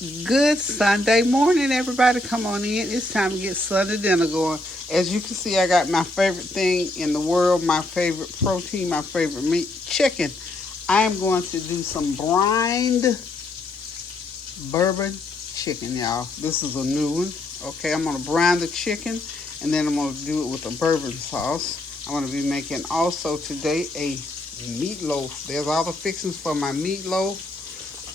Good Sunday morning, everybody. Come on in. It's time to get Sunday dinner going. As you can see, I got my favorite thing in the world, my favorite protein, my favorite meat, chicken. I am going to do some brined bourbon chicken, y'all. This is a new one. Okay, I'm going to brine the chicken, and then I'm going to do it with a bourbon sauce. I'm going to be making also today a meatloaf. There's all the fixings for my meatloaf.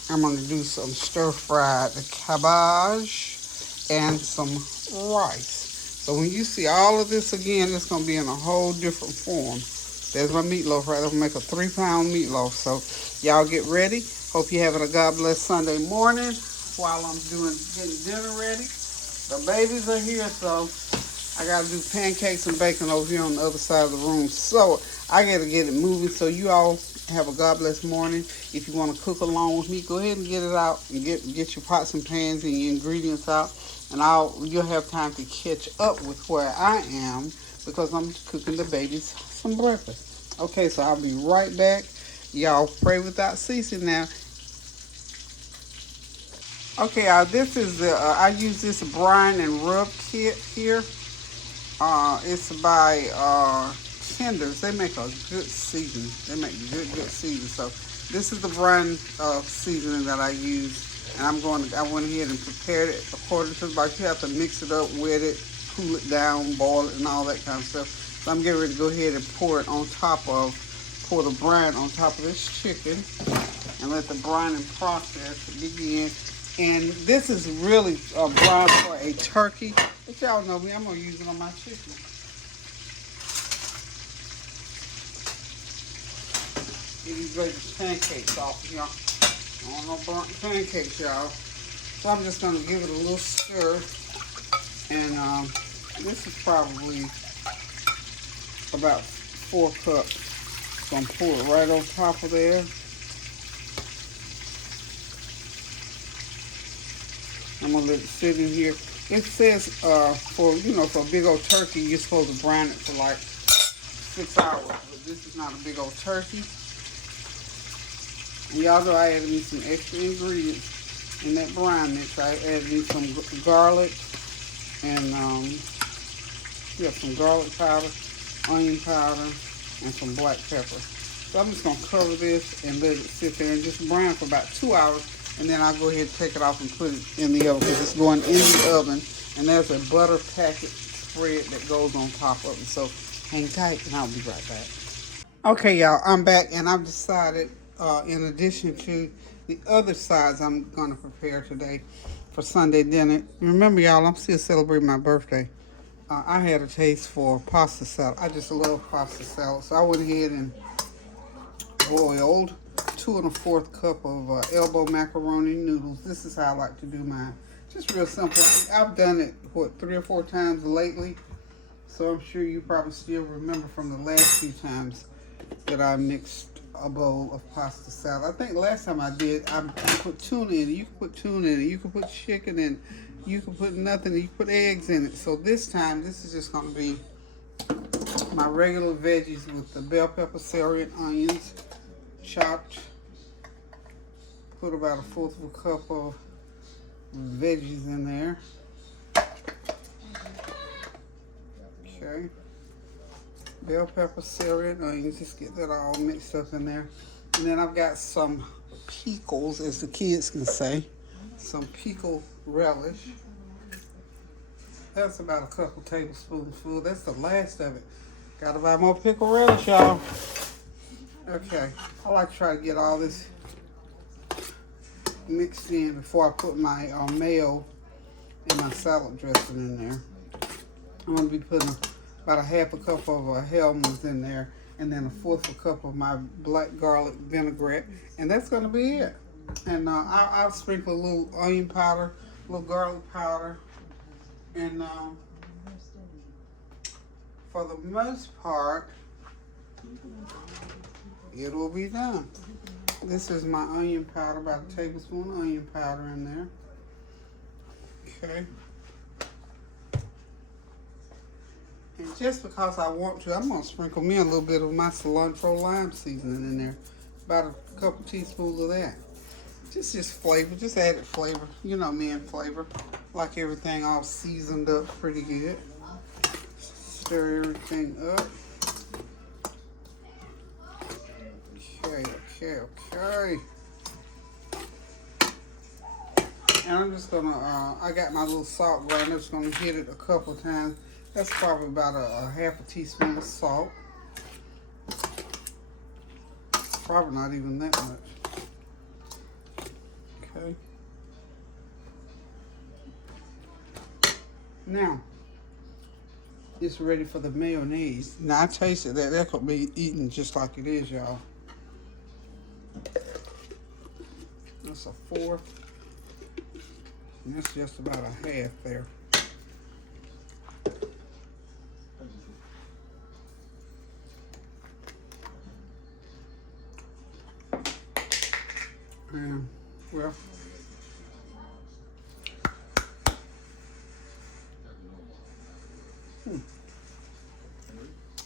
I'm going to do some stir-fried cabbage and some rice. So when you see all of this again, it's going to be in a whole different form. There's my meatloaf right there. I'm going to make a 3-pound meatloaf. So y'all get ready. Hope you're having a God bless Sunday morning while I'm getting dinner ready. The babies are here, so I got to do pancakes and bacon over here on the other side of the room. So I got to get it moving. So you all have a God bless morning. If you want to cook along with me, go ahead and get it out and get your pots and pans and your ingredients out, and you'll have time to catch up with where I am because I'm cooking the babies some breakfast. Okay, so I'll be right back. Y'all pray without ceasing now. Okay, this is the I use this brine and rub kit here. It's by Tenders. They make a good seasoning. They make good seasoning. So this is the brine seasoning that I use, and I went ahead and prepared it according to the box. You have to mix it up, wet it, cool it down, boil it, and all that kind of stuff. So I'm getting ready to go ahead and pour the brine on top of this chicken, and let the brining process begin. And this is really a brine for a turkey. But y'all know me, I'm gonna use it on my chicken. Get these great pancakes off of y'all. I don't want no burnt pancakes, y'all. So I'm just gonna give it a little stir. And this is probably about 4 cups. So I'm pour it right on top of there. I'm gonna let it sit in here. It says for a big old turkey, you're supposed to brine it for like 6 hours, but this is not a big old turkey. And y'all know I added me some extra ingredients in that brine mix. I added me some garlic and some garlic powder, onion powder, and some black pepper. So I'm just gonna cover this and let it sit there and just brine for about 2 hours. And then I'll go ahead and take it off and put it in the oven because it's going in the oven. And there's a butter packet spread that goes on top of it. So hang tight and I'll be right back. Okay, y'all, I'm back and I've decided, in addition to the other sides I'm going to prepare today for Sunday dinner. Remember, y'all, I'm still celebrating my birthday. I had a taste for pasta salad. I just love pasta salad. So I went ahead and boiled 2 1/4 cup of elbow macaroni noodles. This is how I like to do mine. Just real simple. I've done it, 3 or 4 times lately. So I'm sure you probably still remember from the last few times that I mixed a bowl of pasta salad. I think last time I did, I put tuna in it. You can put tuna in it. You can put chicken in it. You can put nothing. You can put eggs in it. So this time, this is just going to be my regular veggies with the bell pepper, celery, and onions chopped. Put about 1/4 cup of veggies in there. Okay. Bell pepper, celery, and onions. Just get that all mixed up in there. And then I've got some pickles, as the kids can say. Some pickle relish. That's about a couple tablespoons full. That's the last of it. Gotta buy more pickle relish, y'all. Okay. I like to try to get all this mixed in before I put my mayo and my salad dressing in there. I'm going to be putting about 1/2 cup of Hellmann's in there, and then 1/4 cup of my black garlic vinaigrette, and that's going to be it. And I'll sprinkle a little onion powder, a little garlic powder, and for the most part, it will be done. This is my onion powder, about 1 tablespoon of onion powder in there. Okay. And just because I want to, I'm going to sprinkle me a little bit of my cilantro lime seasoning in there. About a couple teaspoons of that. Just flavor, just added flavor. You know me and flavor. Like everything all seasoned up pretty good. Stir everything up. Okay. And I'm just gonna, I got my little salt grinder. I'm just gonna hit it a couple of times. That's probably about a half a teaspoon of salt. Probably not even that much. Okay. Now, it's ready for the mayonnaise. Now, I tasted that. That could be eaten just like it is, y'all. That's a fourth. And that's just about a half there. And, well,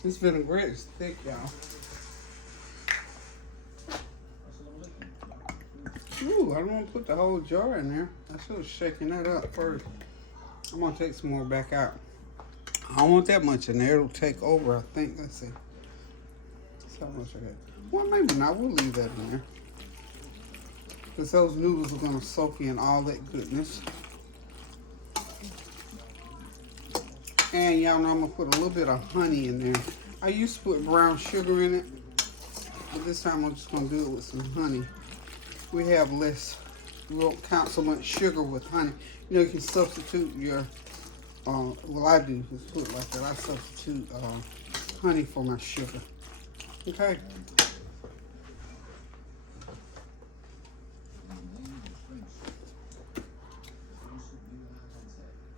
this vinaigrette is thick, y'all. Ooh, I don't want to put the whole jar in there. I should have shaken that up first. I'm going to take some more back out. I don't want that much in there. It'll take over, I think. Let's see. That's how much I got. Well, maybe not. We'll leave that in there. Because those noodles are going to soak in all that goodness. And y'all know I'm going to put a little bit of honey in there. I used to put brown sugar in it. But this time I'm just going to do it with some honey. We have less, we won't count so much sugar with honey. You know, you can substitute your, well, I do, just put it like that. I substitute honey for my sugar. Okay.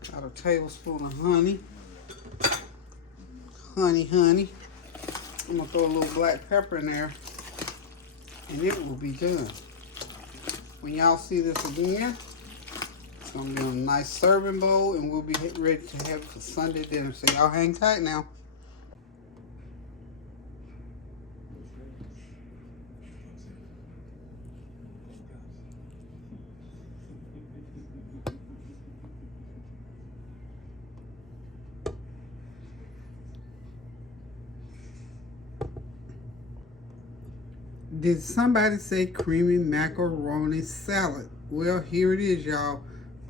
About a tablespoon of honey. Honey. I'm gonna throw a little black pepper in there, and it will be done. When y'all see this again, it's gonna be a nice serving bowl, and we'll be ready to have it for Sunday dinner. So y'all hang tight now. Did somebody say creamy macaroni salad? Well, here it is, y'all.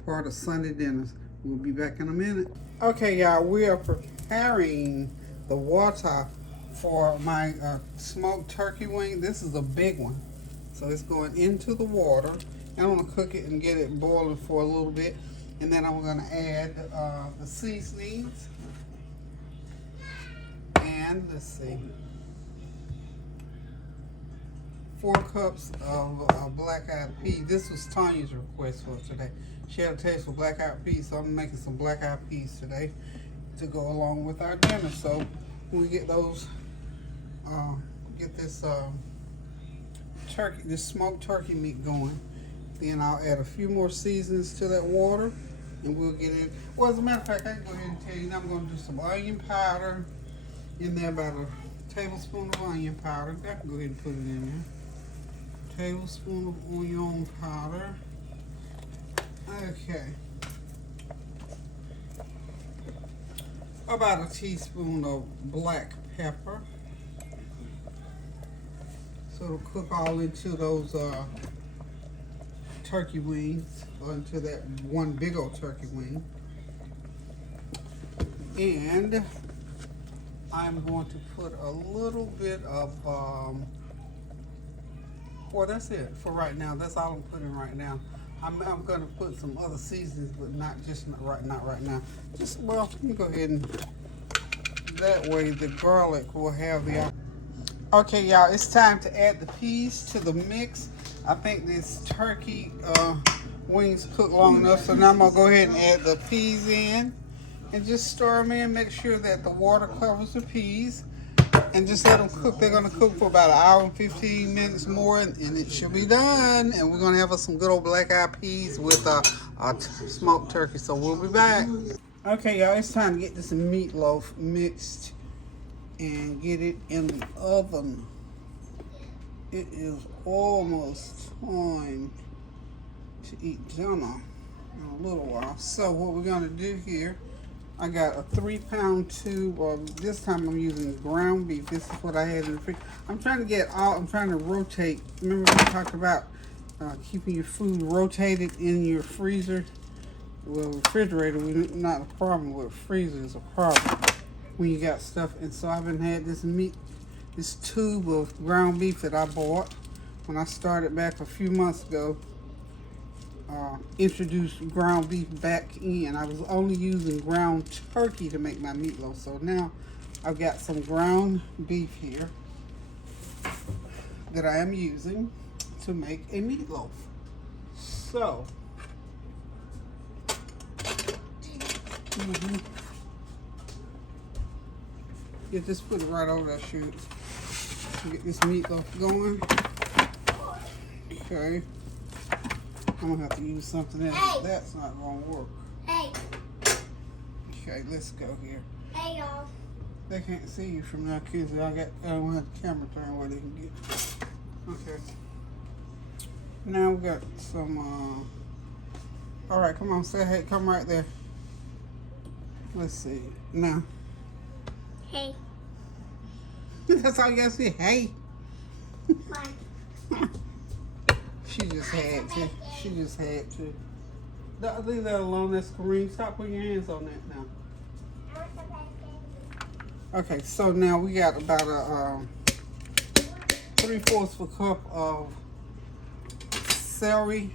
Part of Sunday dinners. We'll be back in a minute. Okay, y'all, we are preparing the water for my smoked turkey wing. This is a big one. So it's going into the water. And I'm going to cook it and get it boiling for a little bit. And then I'm going to add the seasonings. And let's see. 4 cups of black-eyed peas. This was Tanya's request for today. She had a taste for black-eyed peas, so I'm making some black-eyed peas today to go along with our dinner. So when we get those, get this turkey, this smoked turkey meat going, then I'll add a few more seasonings to that water, and we'll get in. Well, as a matter of fact, I can go ahead and tell you, now I'm going to do some onion powder in there, about a tablespoon of onion powder. I can go ahead and put it in there. Tablespoon of onion powder. Okay. About a teaspoon of black pepper. So it'll cook all into those turkey wings, or into that one big old turkey wing. And I'm going to put a little bit of well, that's it for right now. That's all I'm putting right now. I'm going to put some other seasonings, but not right now. Just, well, let me go ahead and, that way the garlic will have the, okay, y'all, it's time to add the peas to the mix. I think this turkey wings cooked long enough, so now I'm going to go ahead and add the peas in and just stir them in. Make sure that the water covers the peas. And just let them cook. They're going to cook for about 1 hour and 15 minutes more, and it should be done. And we're going to have some good old black-eyed peas with smoked turkey. So we'll be back. Okay, y'all, it's time to get this meatloaf mixed and get it in the oven. It is almost time to eat dinner in a little while. So what we're gonna do here, I got a 3-pound tube, or this time I'm using ground beef. This is what I had in the fridge. I'm trying to rotate. Remember we talked about keeping your food rotated in your freezer? Well, refrigerator, not a problem, but freezer is a problem when you got stuff. And so I've been had this tube of ground beef that I bought when I started back a few months ago. Introduced ground beef back in. I was only using ground turkey to make my meatloaf. So now I've got some ground beef here that I am using to make a meatloaf. So, yeah, just put it right over that shoot. Get this meatloaf going. Okay. I'm gonna have to use something else. Hey. That's not gonna work. Hey. Okay, let's go here. Hey, y'all. They can't see you from now, kids. I don't have the camera turned where they can get. Okay. Now we got some. All right, come on, say hey. Come right there. Let's see. Now. Hey. That's all you gotta say. Hey. Bye. She just had to. She just had to. Leave that alone. That's Kareem. Stop putting your hands on that now. Okay, so now we got about a 3/4 of a cup of celery,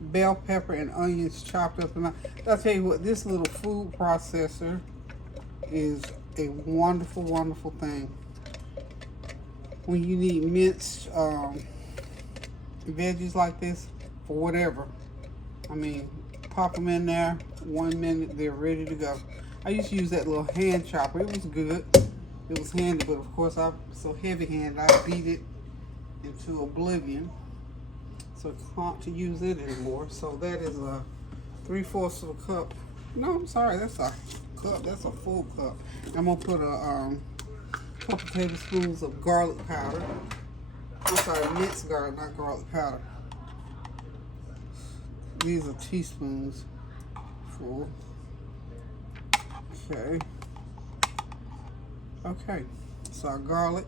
bell pepper, and onions chopped up. And I'll tell you what, this little food processor is a wonderful, wonderful thing. When you need minced veggies like this, for whatever, I mean, pop them in there, 1 minute, they're ready to go. I used to use that little hand chopper. It was good. It was handy, but of course I'm so heavy-handed, I beat it into oblivion. So I can't use it anymore. So that is a 3/4 of a cup. No, I'm sorry, that's a cup. That's a full cup. I'm gonna put a couple tablespoons of garlic powder. I'm sorry, minced garlic, not garlic powder. These are teaspoons full. Okay. Okay. So our garlic.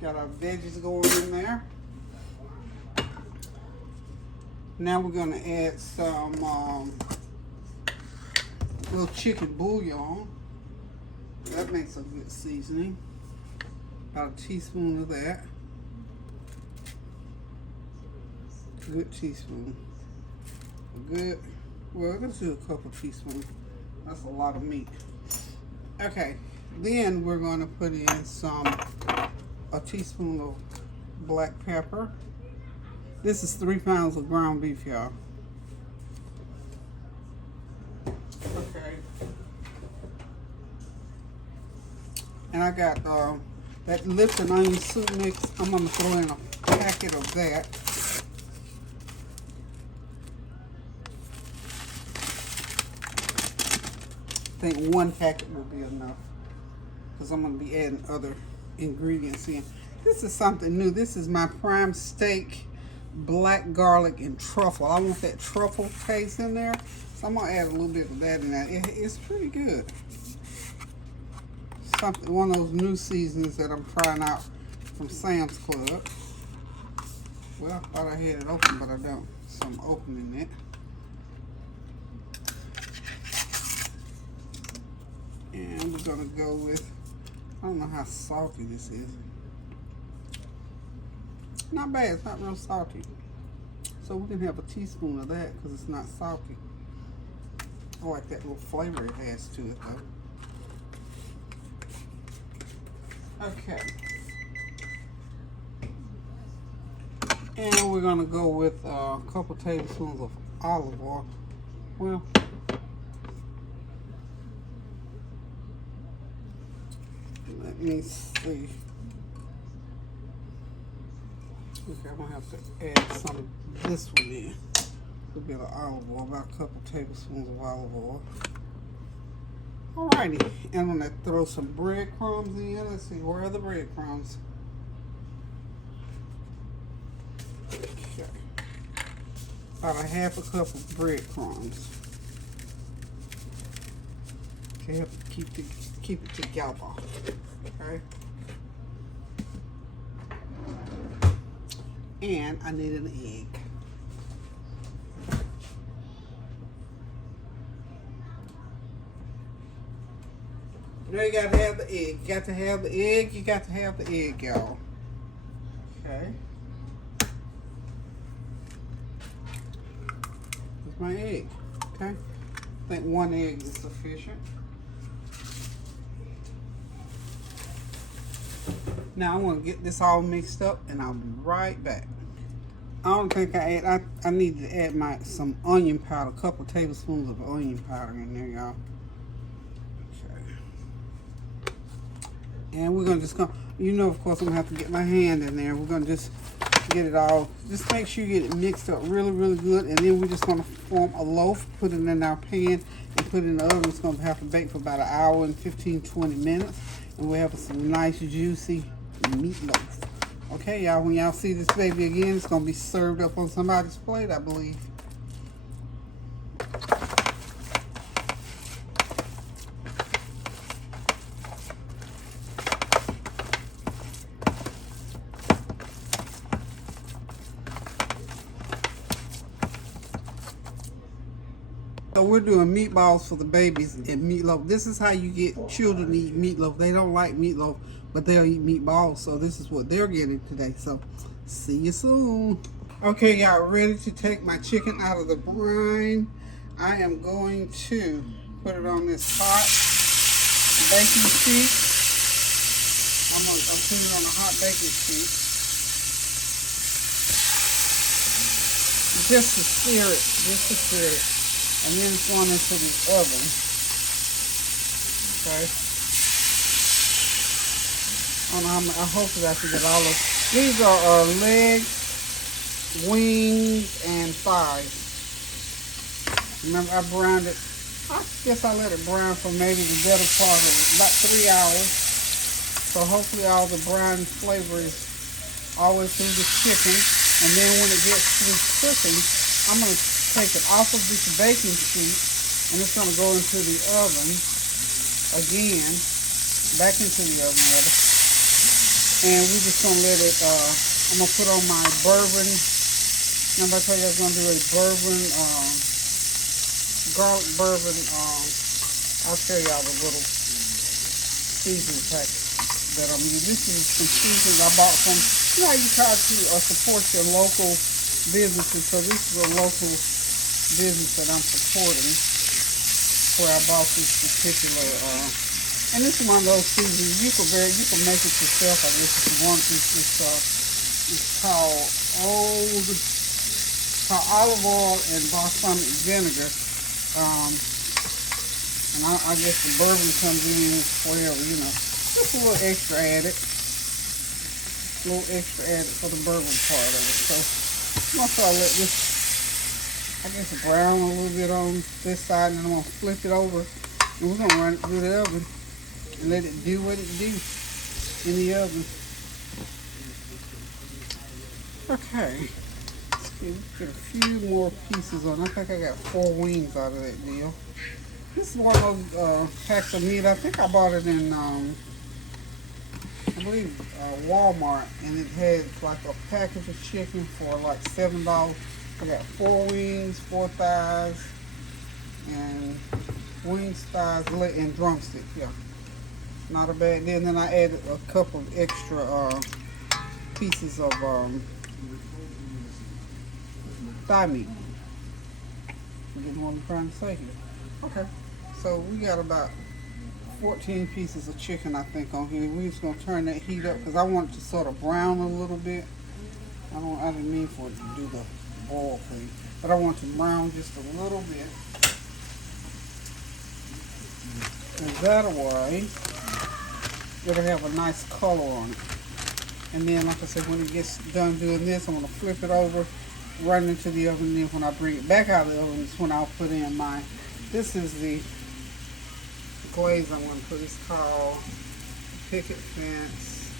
Got our veggies going in there. Now we're going to add some little chicken bouillon. That makes a good seasoning. About a teaspoon of that. Good teaspoon. Good. Well, let's do a couple teaspoons. That's a lot of meat. Okay. Then we're going to put in a teaspoon of black pepper. This is 3 pounds of ground beef, y'all. Okay. And I got that Lipton onion soup mix. I'm going to throw in a packet of that. I think 1 packet will be enough because I'm going to be adding other ingredients in. This is something new. This is my prime steak, black garlic, and truffle. I want that truffle taste in there, so I'm going to add a little bit of that in there. It's pretty good. One of those new seasonings that I'm trying out from Sam's Club. Well, I thought I had it open, but I don't. So I'm opening it. And we're going to go with, I don't know how salty this is. Not bad, it's not real salty. So we can have a teaspoon of that because it's not salty. I like that little flavor it has to it though. Okay. And we're going to go with a couple tablespoons of olive oil. Well, let me see. Okay, I'm going to have to add some of this one in. A little bit of olive oil, about a couple tablespoons of olive oil. Alrighty, and I'm going to throw some breadcrumbs in. Let's see, where are the breadcrumbs? Okay. about a half a cup of breadcrumbs to help keep it together. Okay. And I need an egg. You know you gotta have the egg. You got to have the egg. You got to have the egg, y'all. Okay. Here's my egg. Okay. I think one egg is sufficient. Now I want to get this all mixed up, and I'll be right back. I don't think I need to add some onion powder, a couple tablespoons of onion powder in there, y'all. And we're gonna just you know, of course, I'm gonna have to get my hand in there. We're gonna just get it all, just make sure you get it mixed up really, really good. And then we're just gonna form a loaf, put it in our pan, and put it in the oven. It's gonna have to bake for about an hour and 15-20 minutes. And we'll have some nice, juicy meatloaf. Okay, y'all, when y'all see this baby again, it's gonna be served up on somebody's plate, I believe. So we're doing meatballs for the babies and meatloaf. This is how you get children to eat meatloaf. They don't like meatloaf, but they'll eat meatballs. So this is what they're getting today. So see you soon. Okay, y'all, ready to take my chicken out of the brine. I am going to put it on this hot baking sheet. I'm putting it on a hot baking sheet. Just to sear it, And then it's going into the oven. Okay. I hope that I can get all of these are legs, wings, and thighs. Remember, I browned it. I guess I let it brown for maybe the better part of about 3 hours. So hopefully all the brown flavor is always through the chicken. And then when it gets through cooking, I'm going to take it off of this baking sheet, and it's going to go into the oven again, back into the oven rather, and we're just going to let it, I'm going to put on my bourbon. Remember I told you I was going to do a bourbon, garlic bourbon, I'll show y'all the little seasoning packet that I'm using. This is some seasonings I bought from, you know how you try to support your local businesses, so this is a local business that I'm supporting, where I bought this particular, and this is one of those seasonings you can make it yourself, I guess, if you want to. It's called olive oil and balsamic vinegar, and I guess the bourbon comes in as well, you know, just a little extra added, for the bourbon part of it. So once I let this, I guess, brown a little bit on this side, and then I'm going to flip it over, and we're going to run it through the oven and let it do what it do in the oven. Okay, let's get a few more pieces on. I think I got 4 wings out of that deal. This is one of those packs of meat. I think I bought it in, I believe, Walmart, and it had like a package of chicken for like $7. I got 4 wings, 4 thighs, and wings, thighs, and drumstick. Yeah, not a bad deal. And then I added a couple of extra pieces of thigh meat. You get what I'm trying to say here. Okay, so we got about 14 pieces of chicken, I think, on here. We're just gonna turn that heat up because I want it to sort of brown a little bit. I didn't mean for it to do the boil thing, but I want it to brown just a little bit. And that way, it'll have a nice color on it. And then, like I said, when it gets done doing this, I'm gonna flip it over, run it into the oven, and then when I bring it back out of the oven, is when I'll put in my, this is the glaze I'm going to put. It's called Picket Fence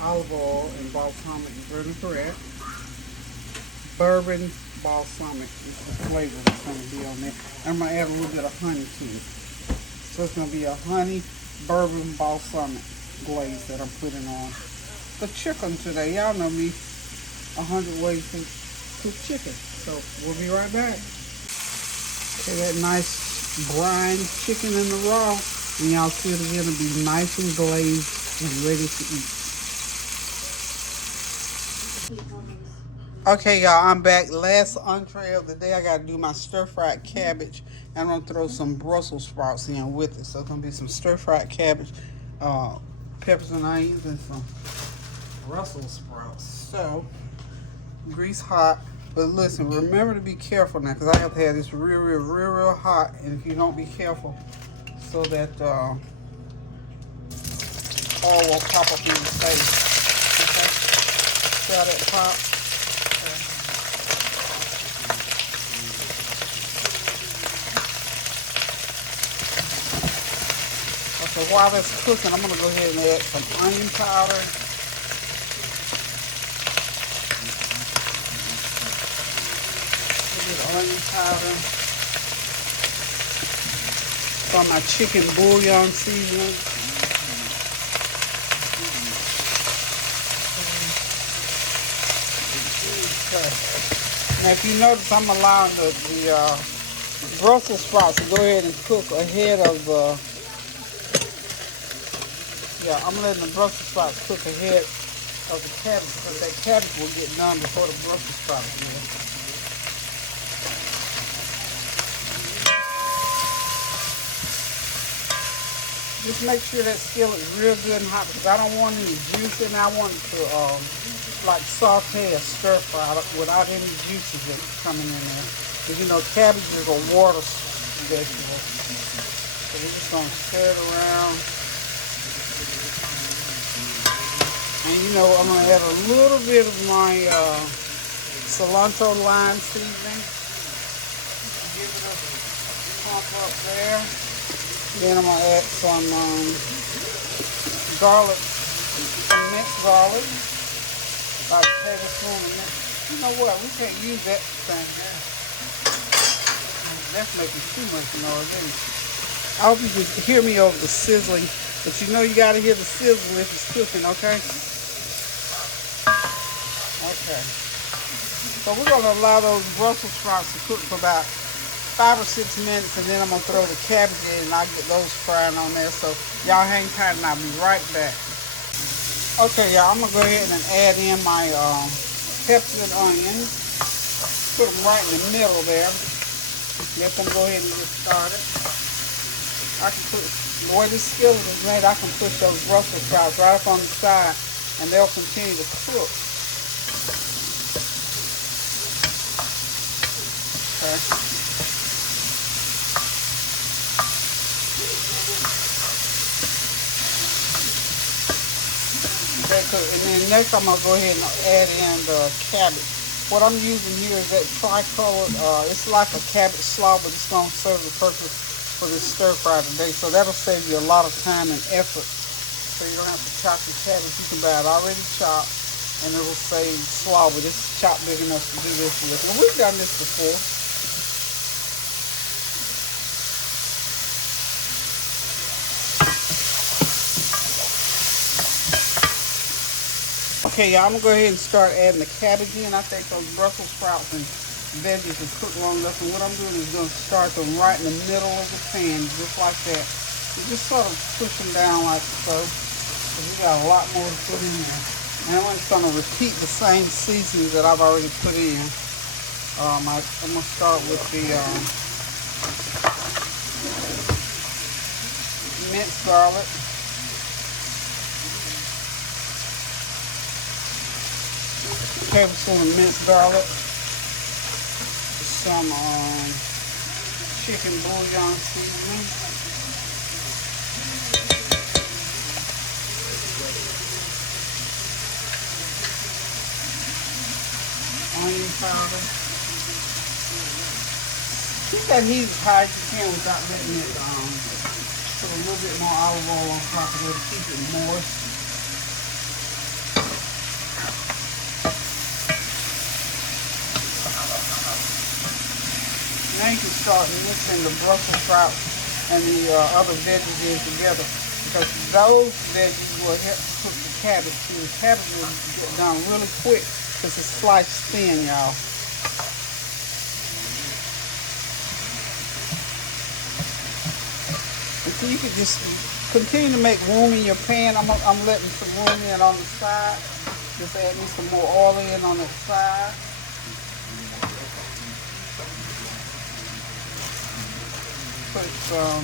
Olive Oil and Balsamic Vinaigrette, Bourbon balsamic is the flavor that's going to be on there. I'm going to add a little bit of honey to it. So it's going to be a honey bourbon balsamic glaze that I'm putting on the chicken today. Y'all know me, 100 ways to cook chicken. So we'll be right back. Okay, that nice brine chicken in the raw. And y'all see it again, it'll be nice and glazed and ready to eat. Okay, y'all, I'm back. Last entree of the day. I got to do my stir-fried cabbage. And I'm going to throw some Brussels sprouts in with it. So it's going to be some stir-fried cabbage, peppers and onions, and some Brussels sprouts. So, grease hot. But listen, remember to be careful now, because I have to have this real hot. And if you don't be careful, so that oil will pop up in your face. Okay? See how that pop? Okay, while that's cooking, I'm going to go ahead and add some onion powder. A little bit of onion powder. Some of my chicken bouillon seasoning. Okay. Now, if you notice, I'm allowing the Brussels sprouts to go ahead and cook ahead of the. Yeah, I'm letting the Brussels sprouts cook ahead of the cabbage, because that cabbage will get done before the Brussels sprouts will. Just make sure that skillet is real good and hot, because I don't want any juice in it. I want it to like saute or stir fry without any juices that's coming in there. Because you know, cabbage is a water vegetable. So we're just going to stir it around. And you know, I'm going to add a little bit of my cilantro lime seasoning. Give it a pump up there. Then I'm going to add some garlic, some minced garlic. About a tablespoon of minced. You know what? We can't use that thing there. That's making too much noise, isn't it? I hope you can hear me over the sizzling. But you know you got to hear the sizzle if it's cooking, okay? Okay. So we're going to allow those Brussels sprouts to cook for about 5 or 6 minutes, and then I'm going to throw the cabbage in and I'll get those frying on there. So y'all hang tight and I'll be right back. Okay, y'all, I'm going to go ahead and add in my peppers and onions. Put them right in the middle there. Let them go ahead and get started. I can put, the way this skillet is made, I can push those Brussels sprouts right up on the side and they'll continue to cook. Okay. And then next I'm going to go ahead and add in the cabbage. What I'm using here is that tricolored, it's like a cabbage slaw, but it's going to serve the purpose for this stir fry today. So that'll save you a lot of time and effort. So you don't have to chop your cabbage. You can buy it already chopped and it'll save slaw, but it's chopped big enough to do this with. And we've done this before. Okay, y'all, I'm going to go ahead and start adding the cabbage in. I think those Brussels sprouts and veggies have cooked long enough. And what I'm doing is going to start them right in the middle of the pan, just like that. And just sort of push them down like so. Because we got a lot more to put in there. And I'm just going to repeat the same seasonings that I've already put in. I'm going to start with the minced garlic. Tablespoon of minced garlic, some chicken bouillon seasoning, onion powder. Keep that heat as high as you can without letting it put a little bit more olive oil on top of it to keep it moist. Now you can start mixing the Brussels sprouts and the other veggies in together, because those veggies will help cook the cabbage too. The cabbage will get done really quick because it's sliced thin, y'all. And so you can just continue to make room in your pan. I'm letting some room in on the side. Just add me some more oil in on that side. Put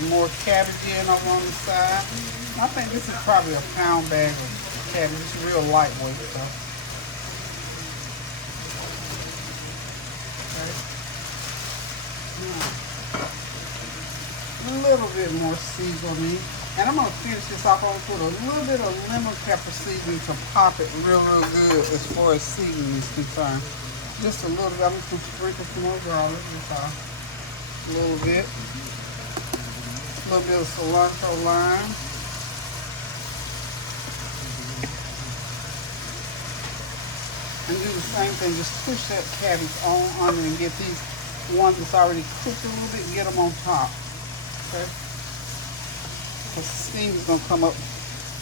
more cabbage in over on the side. I think this is probably a pound bag of cabbage. It's real lightweight stuff. Okay. A little bit more seasoning. And I'm going to finish this off. I'm going to put a little bit of lemon pepper seasoning to pop it real good as far as seasoning is concerned. Just a little bit. I'm going to sprinkle some more garlic. Just a little bit. A little bit of cilantro lime. And do the same thing. Just push that cabbage on under and get these ones that's already cooked a little bit, get them on top. Okay? Because the steam is going to come up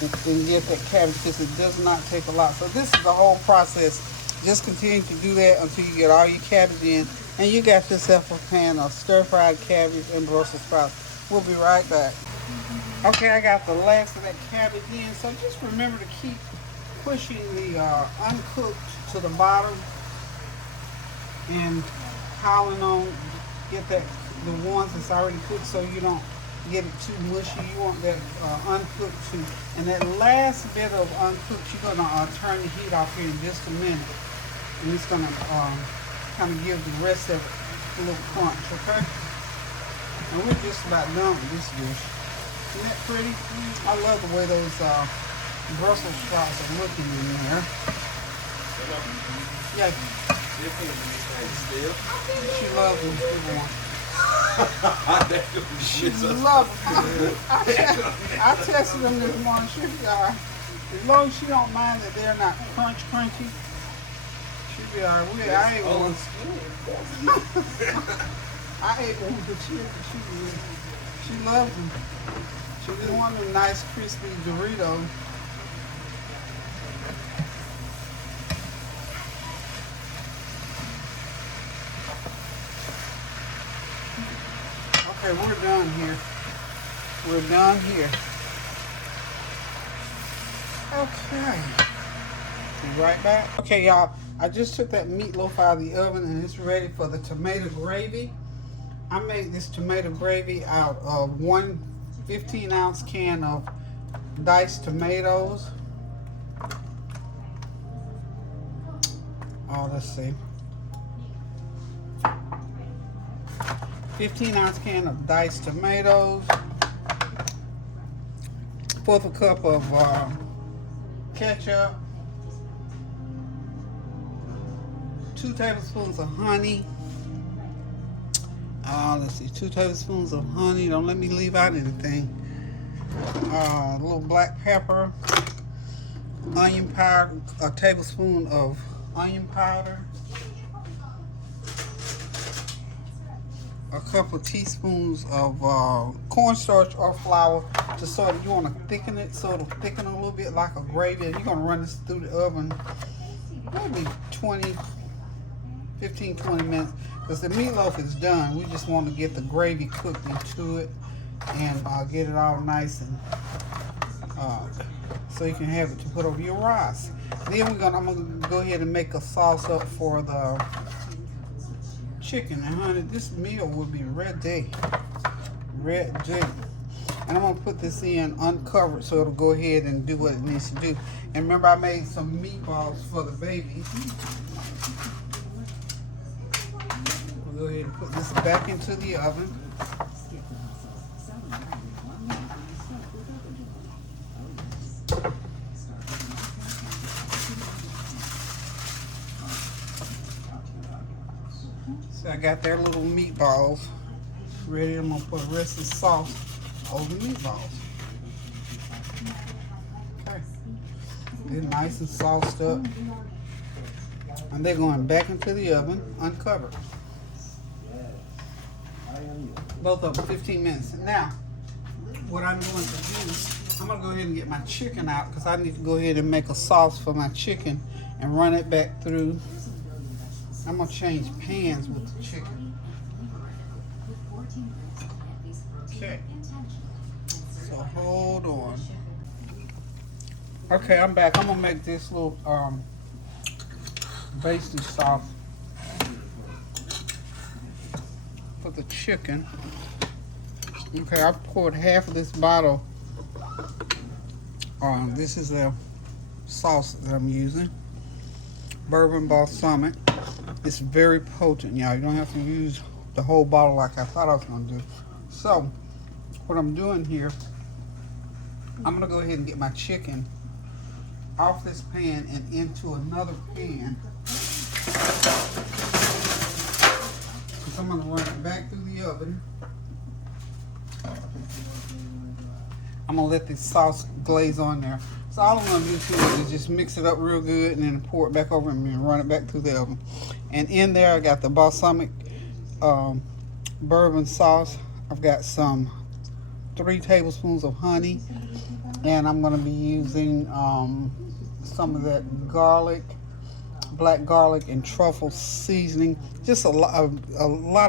and get that cabbage, because it does not take a lot. So this is the whole process. Just continue to do that until you get all your cabbage in. And you got yourself a pan of stir-fried cabbage and Brussels sprouts. We'll be right back. Okay, I got the last of that cabbage in. So just remember to keep pushing the uncooked to the bottom and piling on. Get that the ones that's already cooked so you don't get it too mushy. You want that uncooked too. And that last bit of uncooked, you're gonna turn the heat off here in just a minute, and it's gonna kind of give the rest of it a little crunch. Okay. And we're just about done with this dish. Isn't that pretty? I love the way those Brussels sprouts are looking in there. Yeah. She loves them. She loves them. I tested them this morning. She'll be all right. As long as she don't mind that they're not crunchy, she'll be all right. I ate one. I ate one, but she loves them. She didn't want them nice crispy Doritos. Okay, we're done here. We're done here. Okay. Be right back. Okay, y'all. I just took that meatloaf out of the oven and it's ready for the tomato gravy. I made this tomato gravy out of one 15-ounce can of diced tomatoes. Oh, let's see. 15-ounce can of diced tomatoes. 1/4 cup of ketchup. 2 tablespoons of honey. Let's see, 2 tablespoons of honey. Don't let me leave out anything. A little black pepper. Onion powder. A tablespoon of onion powder. A couple of teaspoons of cornstarch or flour to sort of, you want to thicken it so it'll thicken a little bit like a gravy. And you're going to run this through the oven maybe 15, 20 minutes. Because the meatloaf is done. We just want to get the gravy cooked into it and get it all nice and so you can have it to put over your rice. Then I'm gonna go ahead and make a sauce up for the chicken. And honey, this meal will be ready. Ready. And I'm gonna put this in uncovered so it'll go ahead and do what it needs to do. And remember, I made some meatballs for the baby. We'll go ahead and put this back into the oven. So I got their little meatballs ready. I'm gonna put the rest of the sauce over the meatballs. Okay. They're nice and sauced up. And they're going back into the oven uncovered. Both of them 15 minutes. Now, what I'm going to do, I'm going to go ahead and get my chicken out because I need to go ahead and make a sauce for my chicken and run it back through. I'm going to change pans with the chicken. Okay. So hold on. Okay, I'm back. I'm going to make this little basting sauce for the chicken. Okay, I poured half of this bottle. This is the sauce that I'm using. Bourbon balsamic. It's very potent, y'all. You don't have to use the whole bottle like I thought I was going to do. So, what I'm doing here, I'm going to go ahead and get my chicken off this pan and into another pan. So I'm going to run it back through the oven. I'm going to let this sauce glaze on there. So all I'm going to do to it is just mix it up real good and then pour it back over and run it back through the oven. And in there I got the balsamic bourbon sauce. I've got some 3 tablespoons of honey. And I'm going to be using some of that garlic, black garlic and truffle seasoning. Just a lot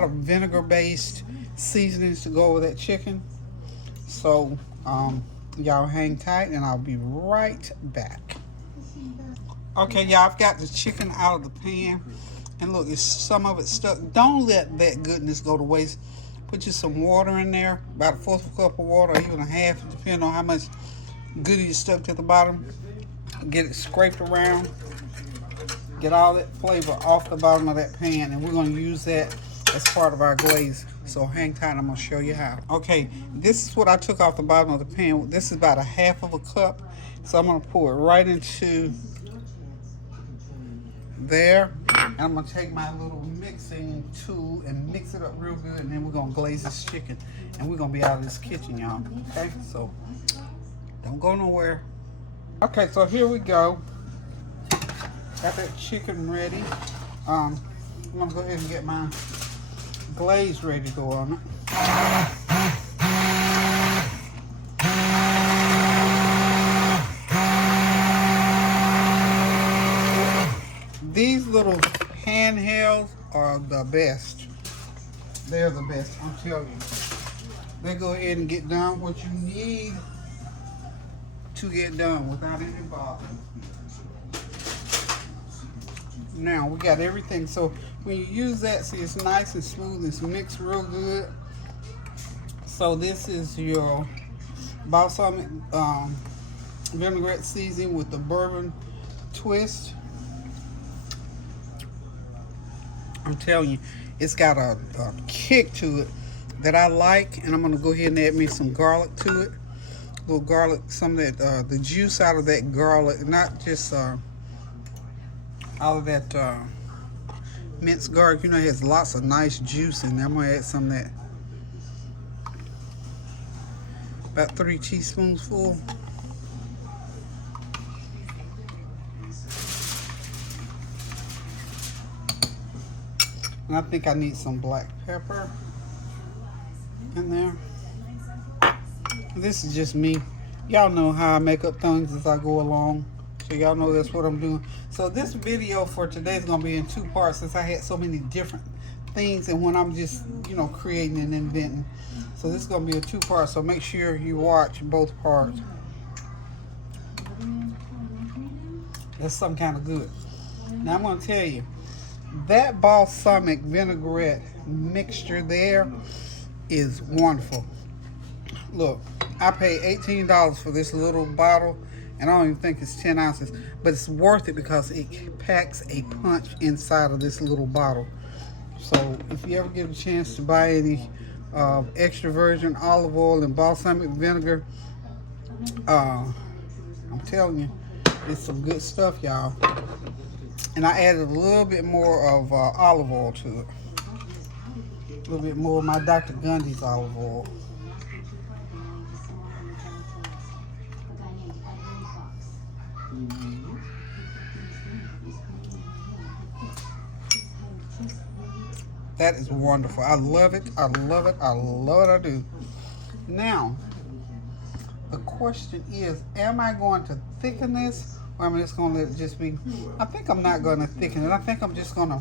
of vinegar-based seasonings to go with that chicken. So y'all hang tight and I'll be right back. Okay, y'all, I've got the chicken out of the pan. And look, it's some of it stuck. Don't let that goodness go to waste. Put you some water in there, about a 1/4 cup of water, or even a half, depending on how much goodie is stuck to the bottom. Get it scraped around. Get all that flavor off the bottom of that pan, and we're going to use that as part of our glaze. So hang tight, I'm going to show you how. Okay, this is what I took off the bottom of the pan. This is about a 1/2 cup. So I'm going to pour it right into there. And I'm going to take my little mixing tool and mix it up real good, and then we're going to glaze this chicken. And we're going to be out of this kitchen, y'all. Okay, so don't go nowhere. Okay, so here we go. Got that chicken ready. I'm going to go ahead and get my glaze ready to go on it. These little handhelds are the best. They're the best, I'm telling you. They go ahead and get done what you need to get done without any bother. Now we got everything. So when you use that, see, it's nice and smooth. It's mixed real good. So this is your balsamic vinaigrette seasoning with the bourbon twist. I'm telling you, it's got a kick to it that I like, and I'm gonna go ahead and add me some garlic to it. A little garlic, some of that, the juice out of that garlic, not just all of that minced garlic. You know, it has lots of nice juice in there. I'm gonna add some of that. About 3 teaspoons full. And I think I need some black pepper in there. This is just me. Y'all know how I make up things as I go along. So y'all know that's what I'm doing. So this video for today is going to be in 2 parts since I had so many different things and when I'm just, you know, creating and inventing. So this is going to be a 2 part. So make sure you watch both parts. That's some kind of good. Now I'm going to tell you, that balsamic vinaigrette mixture there is wonderful. Look, I paid $18 for this little bottle, and I don't even think it's 10 ounces, but it's worth it because it packs a punch inside of this little bottle. So if you ever get a chance to buy any extra virgin olive oil and balsamic vinegar, I'm telling you, it's some good stuff, y'all. And I added a little bit more of olive oil to it. A little bit more of my Dr. Gundy's olive oil. That is wonderful. I love it. I love it. I love it. I do. Now, the question is, am I going to thicken this, or am I just going to let it just be? I think I'm not going to thicken it. I think I'm just going to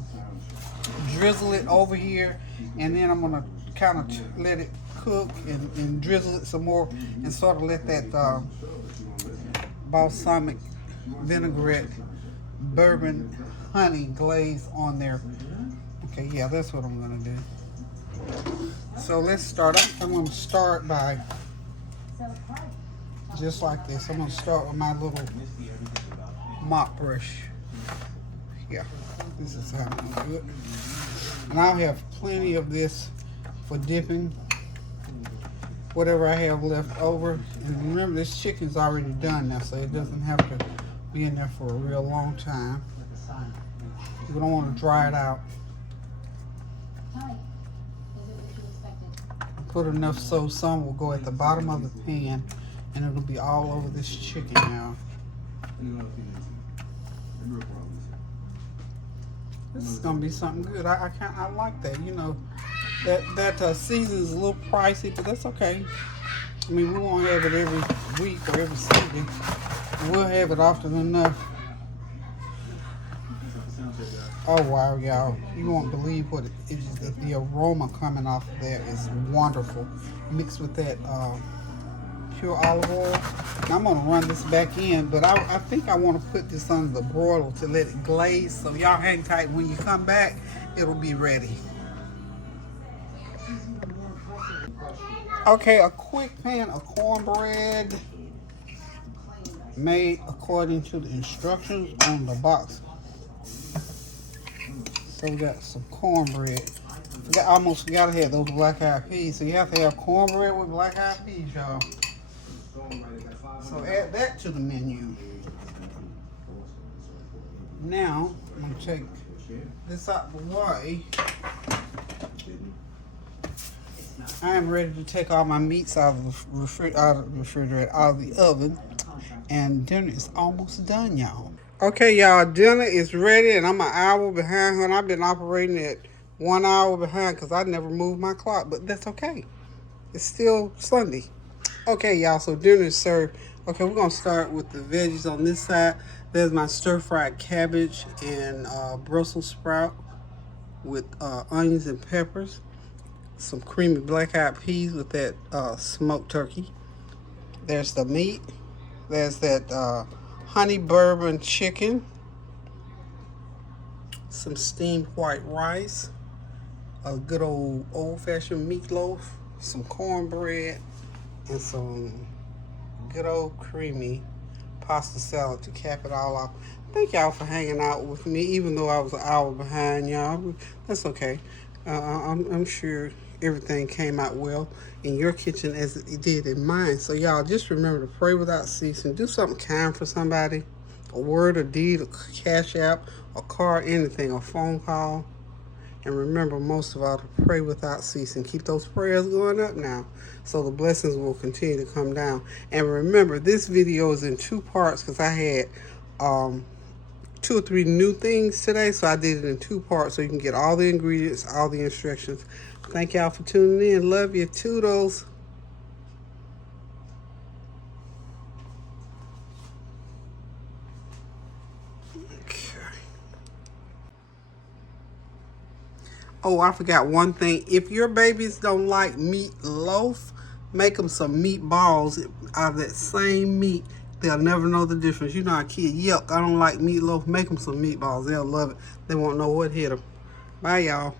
drizzle it over here, and then I'm going to kind of let it cook and drizzle it some more, and sort of let that balsamic vinaigrette bourbon honey glaze on there. Okay, yeah, that's what I'm going to do. So let's start. I'm going to start by just like this. I'm going to start with my little mop brush. Yeah, this is how I'm going to do it. And I'll have plenty of this for dipping whatever I have left over. And remember, this chicken's already done now, so it doesn't have to be in there for a real long time. We don't want to dry it out. Put enough so some will go at the bottom of the pan, and it'll be all over this chicken now. This is gonna be something good. I like that. You know, that season is a little pricey, but that's okay. I mean, we won't have it every week or every Sunday. We'll have it often enough. Oh wow, y'all! You won't believe what it is. The aroma coming off of that is wonderful, mixed with that pure olive oil. Now I'm gonna run this back in, but I think I want to put this under the broiler to let it glaze. So y'all hang tight. When you come back, it'll be ready. Okay, a quick pan of cornbread made according to the instructions on the box. So we got some cornbread. Almost forgot to have those black eyed peas. So you have to have cornbread with black eyed peas, y'all. So add that to the menu. Now I'm gonna take this out the way. I am ready to take all my meats out of the refrigerator, out of the oven, and dinner is almost done, y'all. Okay, y'all, dinner is ready, and I'm an hour behind her, and I've been operating at 1 hour behind because I never moved my clock, but that's okay. It's still Sunday. Okay, y'all, so dinner is served. Okay, we're going to start with the veggies on this side. There's my stir-fried cabbage and Brussels sprout with onions and peppers. Some creamy black-eyed peas with that smoked turkey. There's the meat. There's that honey bourbon chicken, some steamed white rice, a good old-fashioned meatloaf, some cornbread, and some good old creamy pasta salad to cap it all off. Thank y'all for hanging out with me, even though I was an hour behind y'all. That's okay. I'm sure everything came out well in your kitchen as it did in mine. So y'all just remember to pray without ceasing. Do something kind for somebody. A word, a deed, a cash app, a card, anything, a phone call. And remember, most of all, to pray without ceasing. Keep those prayers going up now, so the blessings will continue to come down. And remember, this video is in 2 parts because I had 2 or 3 new things today, so I did it in 2 parts so you can get all the ingredients, all the instructions. Thank y'all for tuning in. Love you. Toodles. Oh, I forgot one thing. If your babies don't like meatloaf, make them some meatballs out of that same meat. They'll never know the difference. You know, a kid, yuck, I don't like meatloaf. Make them some meatballs. They'll love it. They won't know what hit them. Bye, y'all.